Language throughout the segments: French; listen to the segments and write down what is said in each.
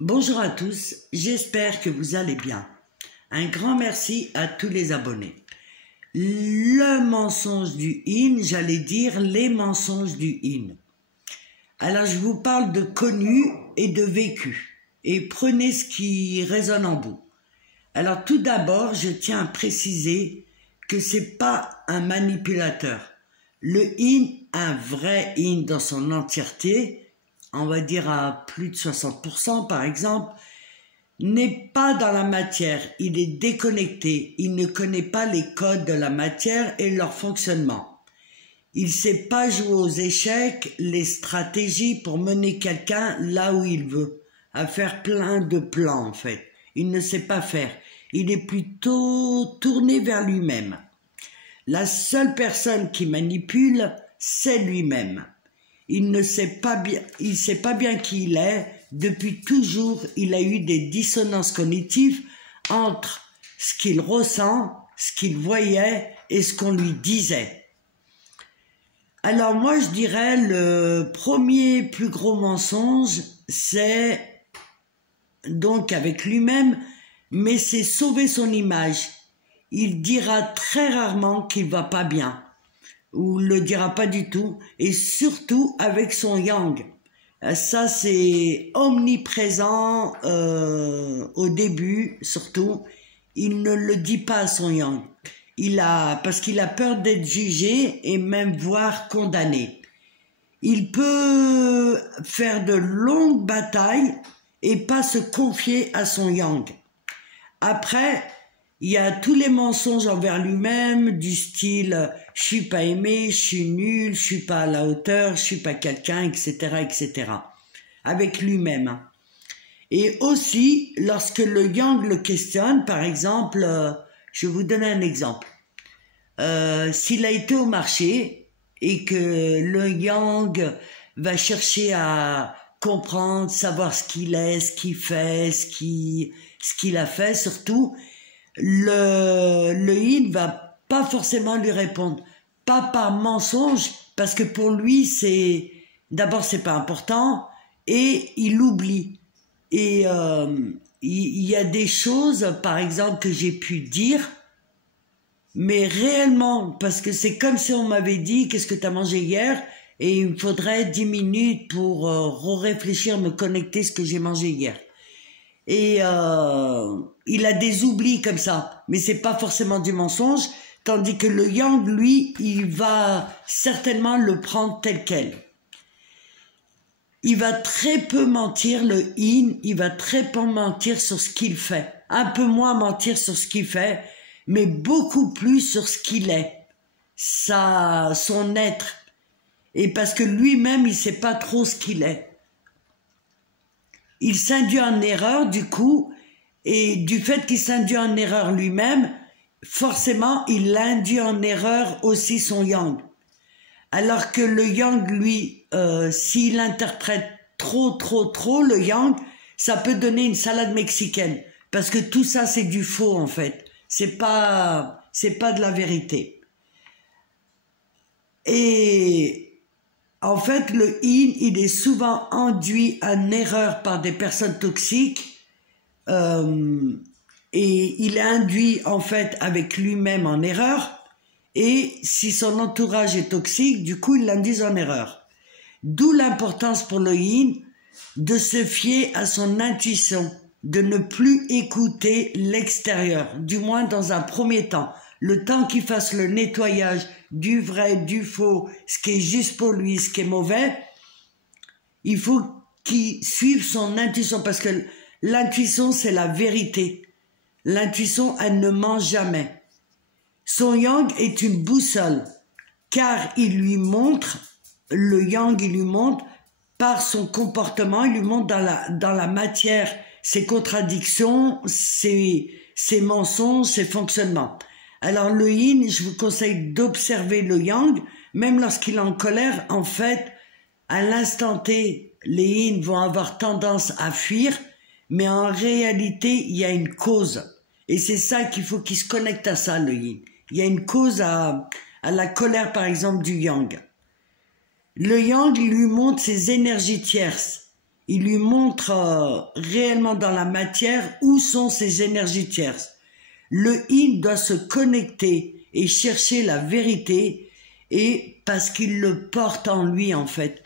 Bonjour à tous, j'espère que vous allez bien. Un grand merci à tous les abonnés. Le mensonge du yin, j'allais dire les mensonges du yin. Alors je vous parle de connu et de vécu, et prenez ce qui résonne en vous. Alors tout d'abord, je tiens à préciser que c'est pas un manipulateur. Le yin, un vrai yin dans son entièreté, on va dire à plus de 60% par exemple, n'est pas dans la matière, il est déconnecté, il ne connaît pas les codes de la matière et leur fonctionnement. Il ne sait pas jouer aux échecs, les stratégies pour mener quelqu'un là où il veut, à faire plein de plans en fait. Il ne sait pas faire, il est plutôt tourné vers lui-même. La seule personne qui manipule, c'est lui-même. Il ne sait pas bien, il sait pas bien qui il est. Depuis toujours, il a eu des dissonances cognitives entre ce qu'il ressent, ce qu'il voyait et ce qu'on lui disait. Alors moi, je dirais le premier plus gros mensonge, c'est donc avec lui-même, mais c'est sauver son image. Il dira très rarement qu'il va pas bien, ou le dira pas du tout, et surtout avec son yang. Ça, c'est omniprésent au début, surtout. Il ne le dit pas à son yang. Parce qu'il a peur d'être jugé et même voire condamné. Il peut faire de longues batailles et pas se confier à son yang. Après, il y a tous les mensonges envers lui-même, du style « je suis pas aimé, je suis nul, je suis pas à la hauteur, je suis pas quelqu'un, etc. etc. » avec lui-même. Et aussi, lorsque le yang le questionne, par exemple, je vais vous donner un exemple. S'il a été au marché et que le yang va chercher à comprendre, savoir ce qu'il est, ce qu'il fait, ce qu'il a fait, surtout, le yin va pas forcément lui répondre, pas par mensonge, parce que pour lui d'abord c'est pas important et il oublie. Et il y a des choses, par exemple, que j'ai pu dire, mais réellement, parce que c'est comme si on m'avait dit qu'est-ce que tu as mangé hier, et il me faudrait 10 minutes pour réfléchir, me connecter ce que j'ai mangé hier. Et il a des oublis comme ça, mais c'est pas forcément du mensonge, tandis que le yang, lui, il va certainement le prendre tel quel. Il va très peu mentir, le yin, il va très peu mentir sur ce qu'il fait, un peu moins mentir sur ce qu'il fait, mais beaucoup plus sur ce qu'il est, son être, et parce que lui-même, il sait pas trop ce qu'il est. Il s'induit en erreur du coup, et du fait qu'il s'induit en erreur lui-même, forcément il induit en erreur aussi son yang. Alors que le yang, lui, s'il interprète trop le yang, ça peut donner une salade mexicaine, parce que tout ça c'est du faux en fait, c'est pas de la vérité. Et en fait, le yin, il est souvent induit en erreur par des personnes toxiques, et il est induit en fait avec lui-même en erreur, et si son entourage est toxique, du coup, il l'induit en erreur. D'où l'importance pour le yin de se fier à son intuition, de ne plus écouter l'extérieur, du moins dans un premier temps. Le temps qu'il fasse le nettoyage du vrai, du faux, ce qui est juste pour lui, ce qui est mauvais, il faut qu'il suive son intuition, parce que l'intuition, c'est la vérité. L'intuition, elle ne ment jamais. Son yang est une boussole, car il lui montre, le yang, il lui montre par son comportement, il lui montre dans la matière ses contradictions, ses mensonges, ses fonctionnements. Alors le yin, je vous conseille d'observer le yang, même lorsqu'il est en colère, en fait, à l'instant T, les yin vont avoir tendance à fuir, mais en réalité, il y a une cause. Et c'est ça qu'il faut qu'il se connecte à ça, le yin. Il y a une cause à la colère, par exemple, du yang. Le yang lui montre ses énergies tierces. il lui montre réellement dans la matière où sont ses énergies tierces. Le yin doit se connecter et chercher la vérité, et parce qu'il le porte en lui en fait.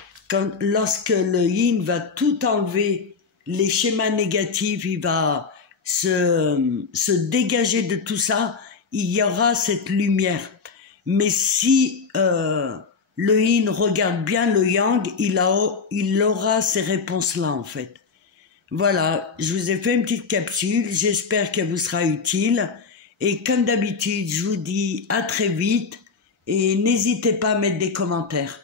Lorsque le yin va tout enlever, les schémas négatifs, il va se dégager de tout ça, il y aura cette lumière. Mais si le yin regarde bien le yang, il aura ces réponses-là en fait. Voilà, je vous ai fait une petite capsule, j'espère qu'elle vous sera utile. Et comme d'habitude, je vous dis à très vite et n'hésitez pas à mettre des commentaires.